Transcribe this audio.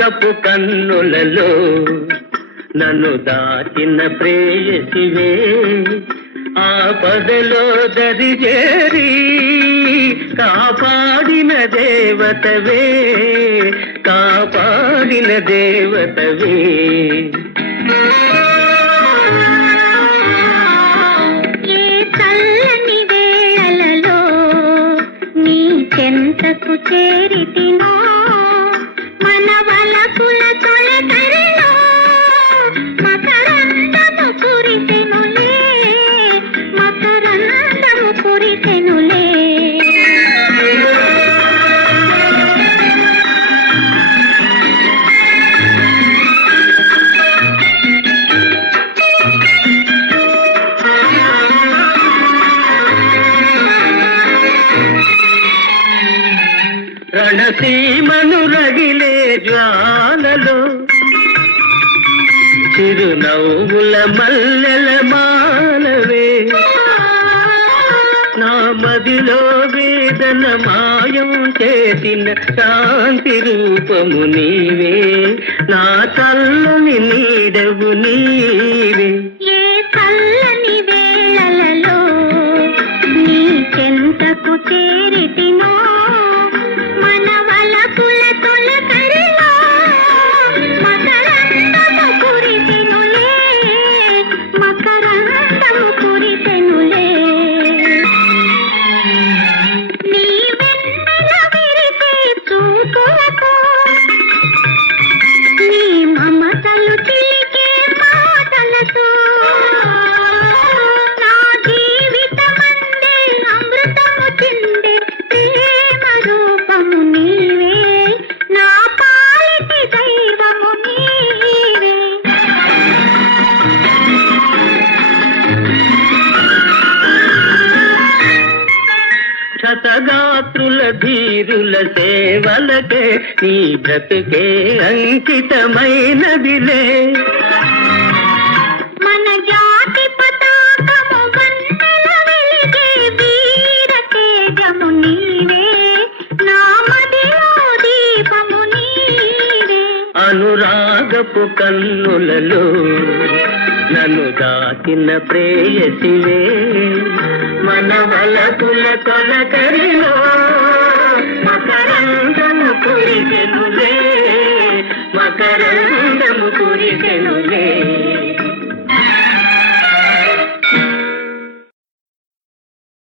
అనురాగపు కన్నులలో నన్ను దాచిన ప్రేయసివే ఆపదలో దరిజేరి కాపాడిన దేవతవే కాపాడిన దేవతవే. ఏ చల్లని వేళలలో నీ చెంతకు చేరితినో మన వలపుల తొలకరిలో మకరందము కురిసెనులే మకరందము కురిసెనులే. రణసీమను రగిలే జ్వాలలో చిరునవ్వుల మల్లెల మాలవే నా మదిలో వేదన మాయం చేసిన శాంతి రూపము నీవే నా చల్లని నీడవు నీవే. ఏ చల్లని వేళలలో నీ చెంతకు చేరితినో మన వలపుల తొలకరిలో మకరందము కురిసెనులే మకరందము కురిసెనులే. నీ వెన్నెల విరిసే చూపులకు నీ మమతలు చిలికే మాటలతో నా జీవితమందే అమృతము చిందే ప్రేమ రూపము నీవే నా పాలిటి దైవము నీవే. శతగాత్రుల ధీరుల సేవలకే నీ బ్రతుకే అంకితమైనదిలే మన జాతి పతాకము వన్నెల వెలిగే వీర తేజము నీవే నా మదిలో దీపము నీవే. అనురాగపు కన్నులలో నన్ను దాచిన ప్రేయసివే మన వలపుల తొలకరిలో మకరందము కురిసెనులే మకరందము కురిసెనులే.